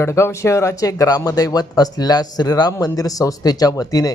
जळगाव शहराचे ग्रामदैवत असलेल्या श्रीराम मंदिर संस्थेच्या वतीने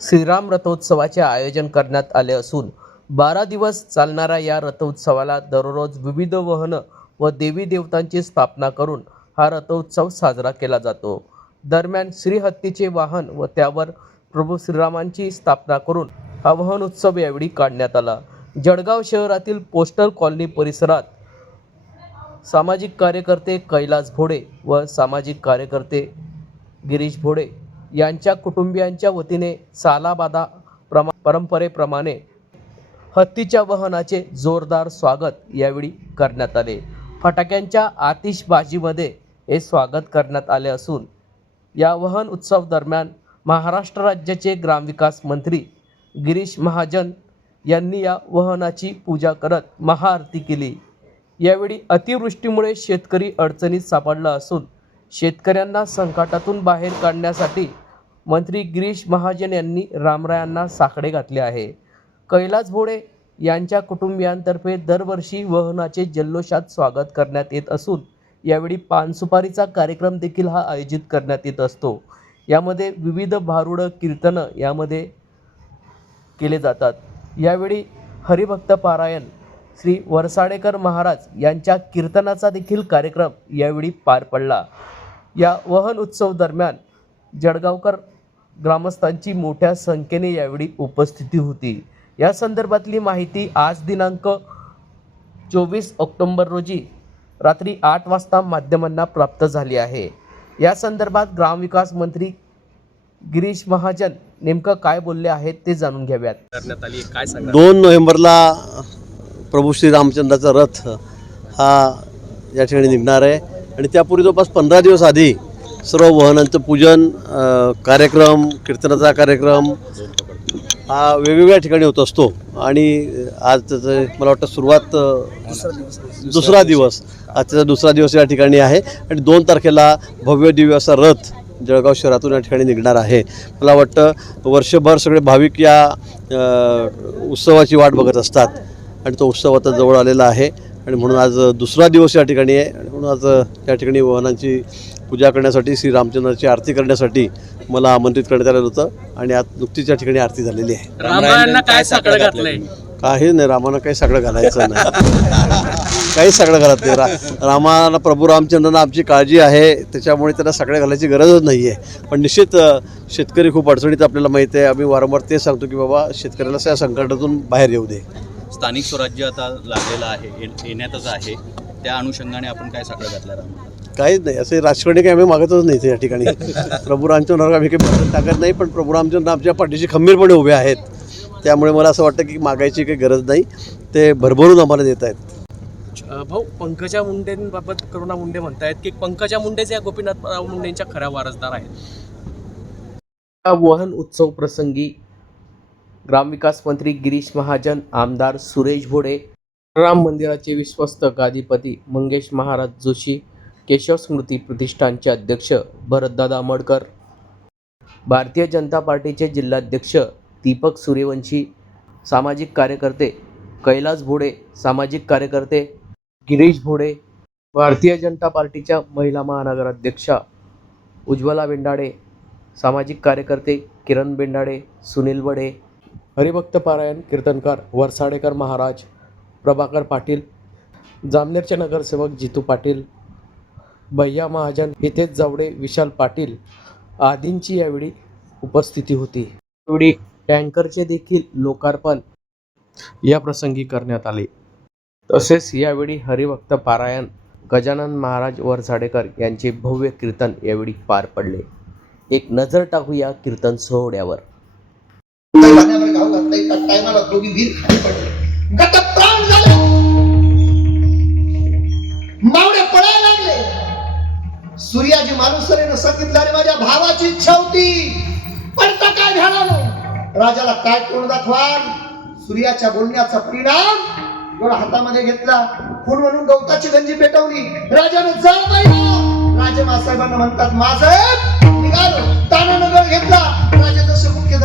श्रीराम रथोत्सवाचे आयोजन करण्यात आले असून बारा दिवस चालणाऱ्या या रथोत्सवाला दररोज विविध वहनं व देवी देवतांची स्थापना करून हा रथोत्सव साजरा केला जातो. दरम्यान श्रीहत्तीचे वाहन व त्यावर प्रभू श्रीरामांची स्थापना करून हा वाहन उत्सव यावेळी काढण्यात आला. जळगाव शहरातील पोस्टल कॉलनी परिसरात सामाजिक कार्यकर्ते कैलास भोडे व सामाजिक कार्यकर्ते गिरीश भोडे यांच्या कुटुंबियांच्या वतीने सालाबादा प्रमा परंपरेप्रमाणे हत्तीच्या वहनाचे जोरदार स्वागत यावेळी करण्यात आले. फटाक्यांच्या आतिषबाजीमध्ये हे स्वागत करण्यात आले असून या वहन उत्सव दरम्यान महाराष्ट्र राज्याचे ग्रामविकास मंत्री गिरीश महाजन यांनी या वहनाची पूजा करत महाआरती केली. यावेळी अतिवृष्टीमुळे शेतकरी अडचणीत सापडला असून शेतकऱ्यांना संकटातून बाहेर काढण्यासाठी मंत्री गिरीश महाजन यांनी रामरायांना साकडे घातले आहे. कैलास भोळे यांच्या कुटुंबियांतर्फे दरवर्षी वहनाचे जल्लोषात स्वागत करण्यात येत असून यावेळी पानसुपारीचा कार्यक्रम देखील हा आयोजित करण्यात येत असतो. यामध्ये विविध भारुडं कीर्तनं यामध्ये केले जातात. यावेळी हरिभक्त पारायण श्री वरसाडेकर महाराज यांच्या कीर्तनाचा देखील कार्यक्रम यावेळी पार पडला. या वहन उत्सव दरम्यान जळगावकर ग्रामस्थांची मोठ्या संख्येने यावेळी उपस्थिती होती. या संदर्भातली माहिती आज दिनांक चोवीस ऑक्टोंबर रोजी रात्री आठ वाजता माध्यमांना प्राप्त झाली आहे. या संदर्भात ग्रामविकास मंत्री गिरीश महाजन नेमकं काय बोलले आहेत ते जाणून घ्याव्यात. करण्यात आली आहे. काय सांगा दोन नोव्हेंबरला प्रभू श्री रामचंद्राचा रथ हा या ठिकाणी निघणार आहे. आणि त्यापूर्वी जवळपास पंधरा दिवस आधी सर्व वाहनांचं पूजन कार्यक्रम कीर्तनाचा कार्यक्रम हा वेगवेगळ्या ठिकाणी होत असतो. आणि आज त्याचं मला वाटतं सुरुवात दुसरा दिवस आज त्याचा दुसरा दिवस या ठिकाणी आहे. आणि दोन तारखेला भव्य दिव्य असा रथ जळगाव शहरातून या ठिकाणी निघणार आहे. मला वाटतं वर्षभर सगळे भाविक या उत्सवाची वाट बघत असतात. आणि तो उत्सव आता जवळ आलेला आहे. आणि म्हणून आज दुसरा दिवस या ठिकाणी आहे. आणि म्हणून आज या ठिकाणी वाहनांची पूजा करण्यासाठी श्री रामचंद्राची आरती करण्यासाठी मला आमंत्रित करण्यात आलेलं होतं. आणि आज नुकतीच या ठिकाणी आरती झालेली आहे. काय साकडं घातलंय? काही नाही रामानं काही सगळं घालायचं नाही. काही सगळं घालत नाही. रा रामाला प्रभू रामचंद्रांना आमची काळजी आहे. त्याच्यामुळे त्यांना सगळं घालायची गरजच नाही आहे पण निश्चित शेतकरी खूप अडचणीत आपल्याला माहिती आहे. आम्ही वारंवार ते सांगतो की बाबा शेतकऱ्याला त्या संकटातून बाहेर येऊ दे. स्थानिक स्वराज्य आता लागलेलं आहे येण्यातच आहे. त्या अनुषंगाने आपण काय साकडं घातलं रामायण काहीच नाही. असे राजकारणी काही आम्ही मागतच नाही या ठिकाणी. प्रभू रामचंद्रावर आम्ही काही बंधन टाकत नाही पण प्रभू रामचंद्र आमच्या पाठीशी खंबीरपणे उभे आहेत. त्यामुळे मला असं वाटतं की मागायची काही गरज नाही. ते भरभरून आम्हाला देत आहेत. भाऊ पंकजा मुंडेंबाबत करुणा मुंडे म्हणतायत की पंकजा मुंडेच या गोपीनाथराव मुंडेंच्या खऱ्या वारसदार आहेत. वाहन उत्सव प्रसंगी ग्रामविकास मंत्री गिरीश महाजन आमदार सुरेश भोडे राम मंदिराचे विश्वस्त गादीपती मंगेश महाराज जोशी केशव स्मृती प्रतिष्ठानचे अध्यक्ष भरतदादा मडकर भारतीय जनता पार्टीचे जिल्हाध्यक्ष दीपक सूर्यवंशी सामाजिक कार्यकर्ते कैलास भोडे सामाजिक कार्यकर्ते गिरीश भोडे भारतीय जनता पार्टीच्या महिला महानगराध्यक्षा उज्ज्वला बेंडाडे सामाजिक कार्यकर्ते किरण बेंडाडे सुनील बडे हरिभक्त पारायण कीर्तनकार वरसाडेकर महाराज प्रभाकर पाटील जामनेरचे नगरसेवक जितू पाटील भैया महाजन हितेश जावडे विशाल पाटील आदींची यावेळी उपस्थिती होती. यावेळी टँकरचे देखील लोकार्पण या प्रसंगी करण्यात आले. तसेच यावेळी हरिभक्त पारायण गजानन महाराज वरसाडेकर यांचे भव्य कीर्तन यावेळी पार पडले. एक नजर टाकूया कीर्तन सोहळ्यावर. पाण्यावर एका टायमाला दोघी वीर खाली पडले. गटप्राण झाले. मावळे पळायला लागले. सूर्याजी मानुसरेनं सांगितलं अरे माझ्या भावाची इच्छा होती. पडता काय झाला राजाला काय तोंड दाखवाल? सूर्याच्या बोलण्याचा परिणाम डोळा हातामध्ये घेतला. खून म्हणून गवताची गंजी पेटवली. राजानं जा पाहिलं राजे मासाहेबांना म्हणतात मासाहेब निघालो. तानानगर घेतला. राजे जसे मुख्य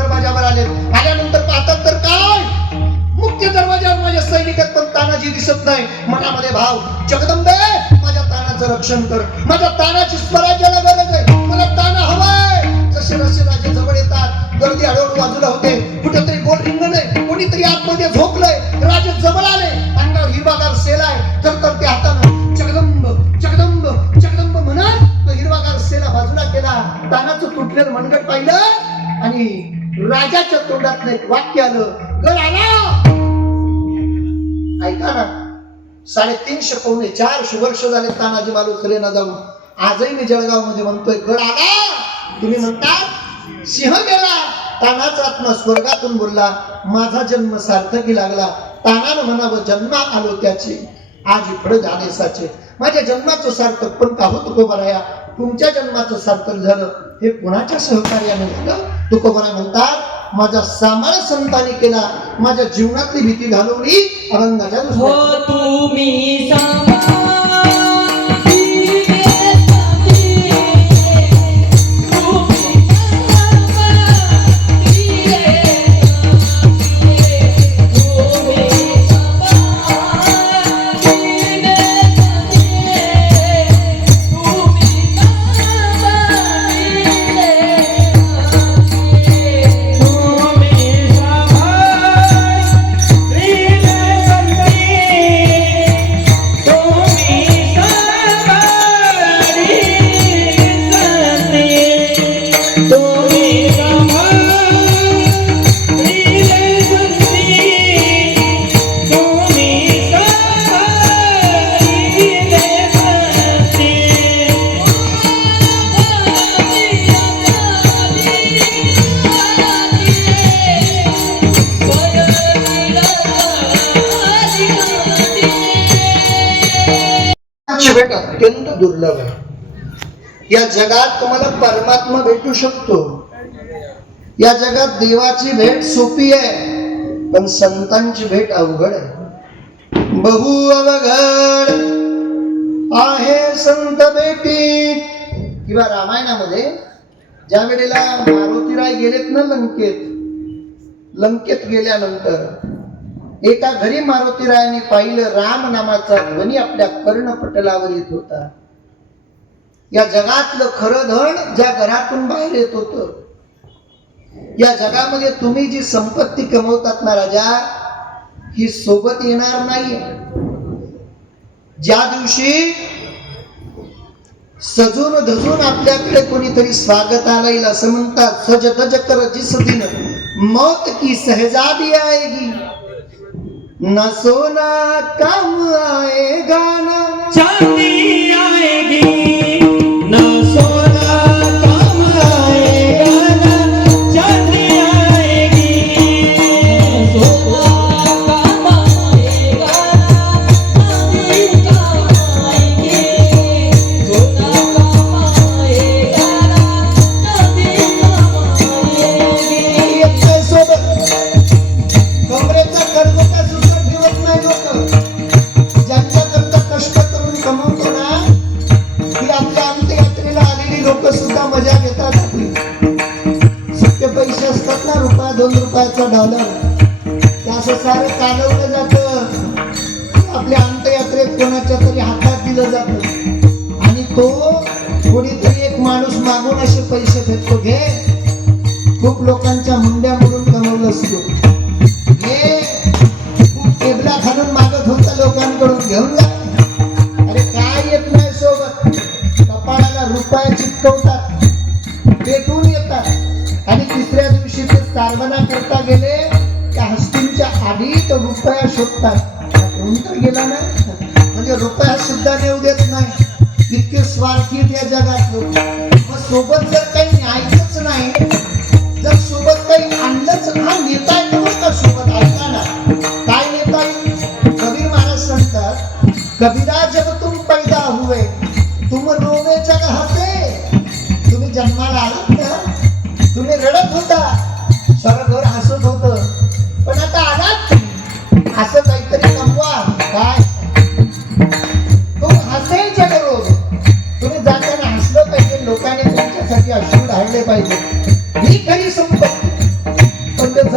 दिसत नाही. मनामध्ये भाव जगदंबे माझ्या तानाचं रक्षण कर. माझ्या तानाची स्वराज्याला गरज आहे मला ताना हवाय. जसे जसे राजे जवळ येतात गर्दी हळूहळू बाजूला होते. कुठेतरी गोल रिंगण कोणीतरी आतमध्ये झोपलंय. राजे जवळ आले. अंगावर हिरवागार सेलाय तर तर ते हातानं जगदंब जगदंब जगदंब म्हणा तो हिरवागार सेला बाजूला केला. तानाचं तुटलेलं मनगट पाहिलं आणि राजाच्या तोंडातलं एक वाक्य आलं. गड आला. ऐका ना. साडेतीनशे पावणे चारशे वर्ष झाले तानाजी मालुसरेना जाऊन. आजही मी जळगावमध्ये म्हणतोय गड आला. तुम्ही म्हणतात सिंह गेला. तानाचा आत्मा स्वर्गातून बोलला माझा जन्म सार्थकी लागला. तानानं म्हणावं जन्मा आलो त्याचे. आज इकडं जाणेसाचे साचे. माझ्या जन्माचं सार्थक पण का हो तुकोबराया तुमच्या जन्माचं सार्थक झालं. हे कुणाच्या सहकार्याने झालं? तुकोबरा म्हणतात माझा सामान संतांनी केला माझ्या जीवनातली भीती घालवली अरंगाच्या हो तुम्ही अत्यंत दुर्लभ आहे. या जगात तुम्हाला परमात्मा भेटू शकतो. या जगात देवाची भेट सोपी आहे पण संतांची भेट अवघड आहे. बहु अवघड आहे संत भेटी. किंवा रामायणामध्ये ज्या वेळेला मारुतीराय गेलेत ना लंकेत लंकेत गेल्यानंतर एका घरी मारुतीरायाने पाहिलं राम नामाचा ध्वनी आपल्या कर्णपटलावर येत होता. या जगातलं खरं धन ज्या घरातून बाहेर येत होत. या जगामध्ये तुम्ही जी संपत्ती कमवतात ना राजा ही सोबत येणार नाही ज्या दिवशी सजून धजून आपल्याकडे कोणीतरी स्वागताला येईल असं म्हणतात सज धज कर जिस दिन मौत की सहजादी आएगी. न सोना काम आएगा ना। चांदी आएगी। लोकांच्या मुंड्या मोडून कमवलं असतो. हे खूप टेबला खालून मागत होता लोकांकडून घेऊन जा. अरे काय येत नाही सोबत? कपाळाला रुपया चिटकवतात पेटून येतात. आणि तिसऱ्या दिवशी ते सारवना करता गेले त्या हस्तींच्या आधी तो रुपया शोधतात. आणलंच नेता येतो का सोबत ऐका ना काय नेता येईल कबीर महाराज सांगतात कबीरा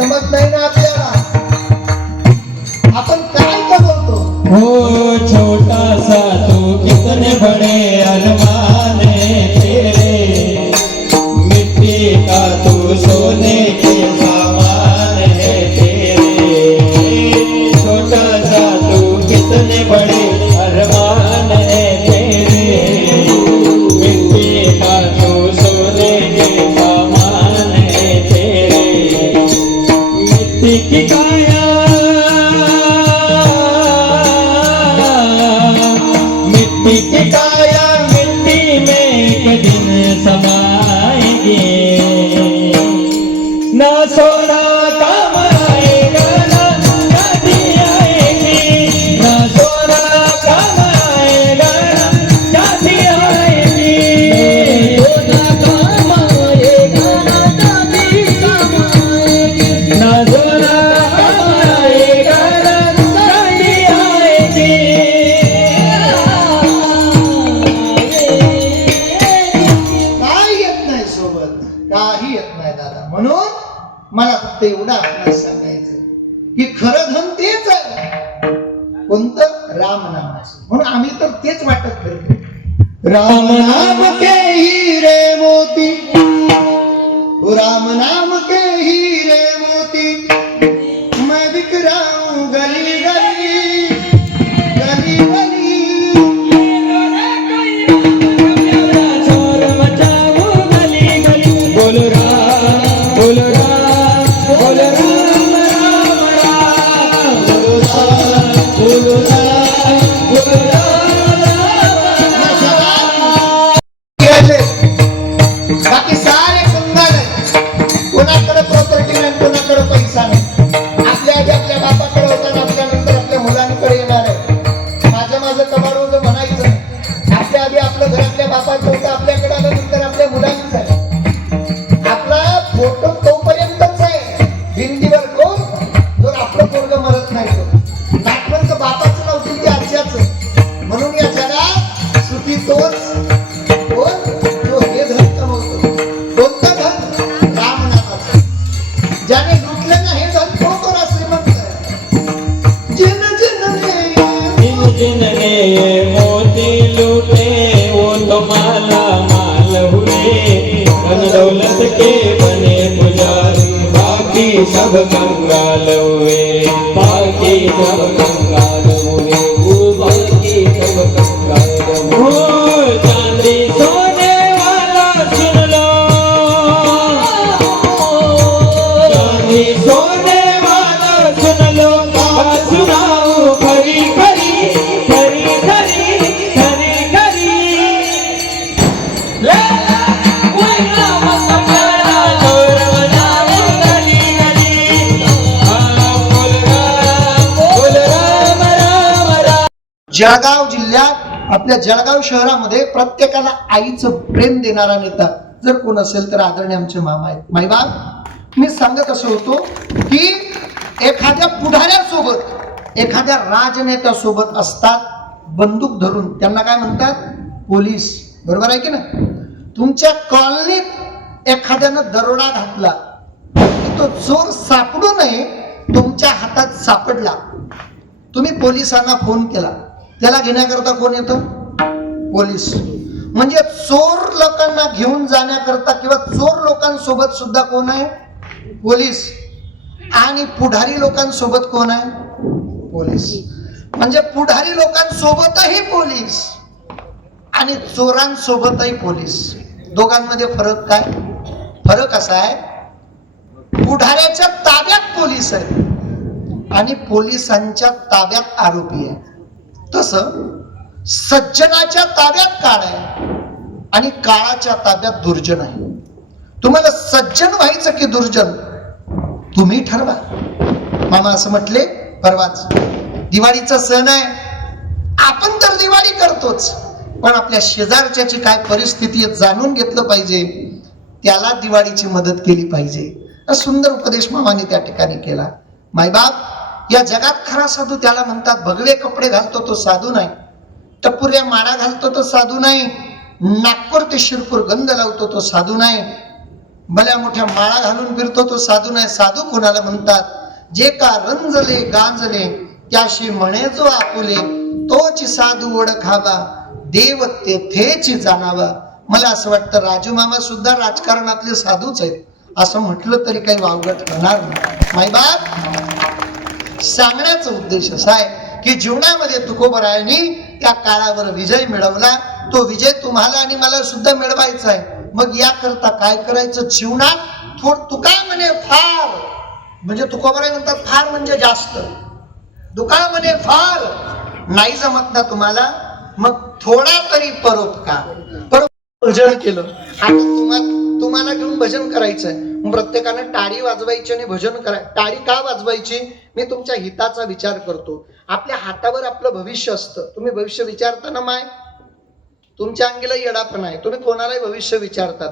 पण जमत नाही ना आपल्याला. आपण काय कमवतो हो छोटासा तू कितने बड़े अनुभव मिट्टी की काया ज्याने लुटलं हे धन तो तो श्रीमंत जिन जिन ने जिन जिन ने मोती लुटे वो तो माला माल हुए धन दौलत के बने पुजारी बाकी सब कंगाल हुए. बाकी सब जळगाव जिल्ह्यात आपल्या जळगाव शहरामध्ये प्रत्येकाला आईचं प्रेम देणारा नेता जर कोण असेल तर आदरणीय आमचे मामा आहेत. माईबाप मी सांगत असं होतो की एखाद्या पुढाऱ्यासोबत एखाद्या राजनेत्यासोबत असतात बंदूक धरून. त्यांना काय म्हणतात? पोलीस. बरोबर आहे की ना तुमच्या कॉलनीत एखाद्यानं दरोडा घातला तो चोर सापडू नये तुमच्या हातात सापडला. तुम्ही पोलिसांना फोन केला. त्याला घेण्याकरता कोण येतं? पोलीस. म्हणजे चोर लोकांना घेऊन जाण्याकरता किंवा चोर लोकांसोबत सुद्धा कोण आहे? पोलीस. आणि पुढारी लोकांसोबत कोण आहे? पोलीस. म्हणजे पुढारी लोकांसोबतही पोलीस. आणि चोरांसोबतही पोलीस. दोघांमध्ये फरक काय? फरक असा आहे पुढाऱ्याच्या ताब्यात पोलीस आहे आणि पोलिसांच्या ताब्यात आरोपी आहे तस सज्जनाच्या ताब्यात काळ आहे आणि काळाच्या ताब्यात दुर्जन आहे. तुम्हाला सज्जन व्हायचं की दुर्जन? तुम्ही ठरवा. मामा असं म्हटले परवाच. दिवाळीचा सण आहे. आपण तर दिवाळी करतोच. पण आपल्या शेजारच्याची काय परिस्थिती आहे जाणून घेतलं पाहिजे. त्याला दिवाळीची मदत केली पाहिजे. सुंदर उपदेश मामाने त्या ठिकाणी केला. मायबाप या जगात खरा साधू त्याला म्हणतात भगवे कपडे घालतो तो साधू नाही टपुऱ्या माळा घालतो तो साधू नाही नागपूर ते शिरपूर गंध लावतो तो साधू नाही भल्या मोठ्या माळा घालून फिरतो तो साधू नाही. साधू कोणाला म्हणतात जे का रंजले गांजले त्याशी म्हणे जो आपुले तोच साधू ओळखावा देव तेथेच जाणावा. मला असं वाटतं राजू मामा सुद्धा राजकारणातले साधूच आहेत. असं म्हटलं तरी काही वावगट होणार नाही. मायबाप सांगण्याचा उद्देश असा आहे की जीवनामध्ये तुकोबरायांनी त्या काळावर विजय मिळवला. तो विजय तुम्हाला आणि मला सुद्धा मिळवायचा आहे. मग याकरता काय करायचं? जीवनात थोड तुका म्हणे फार. म्हणजे तुकोबराय म्हणतात फार म्हणजे जास्त. दुकाळ म्हणे फार. नाही जमत ना तुम्हाला? मग थोडा तरी परोपकार. परोपकार भजन केलं. आणि तुम्हाला तुम्हाला घेऊन भजन करायचंय. प्रत्येकानं टाळी वाजवायची आणि भजन कराय टाळी का वाजवायची? मी तुमच्या हिताचा विचार करतो. आपल्या हातावर आपलं भविष्य असतं. तुम्ही भविष्य विचारताना माय तुमच्या अंगीला येडापण आहे. तुम्ही कोणालाही भविष्य विचारतात.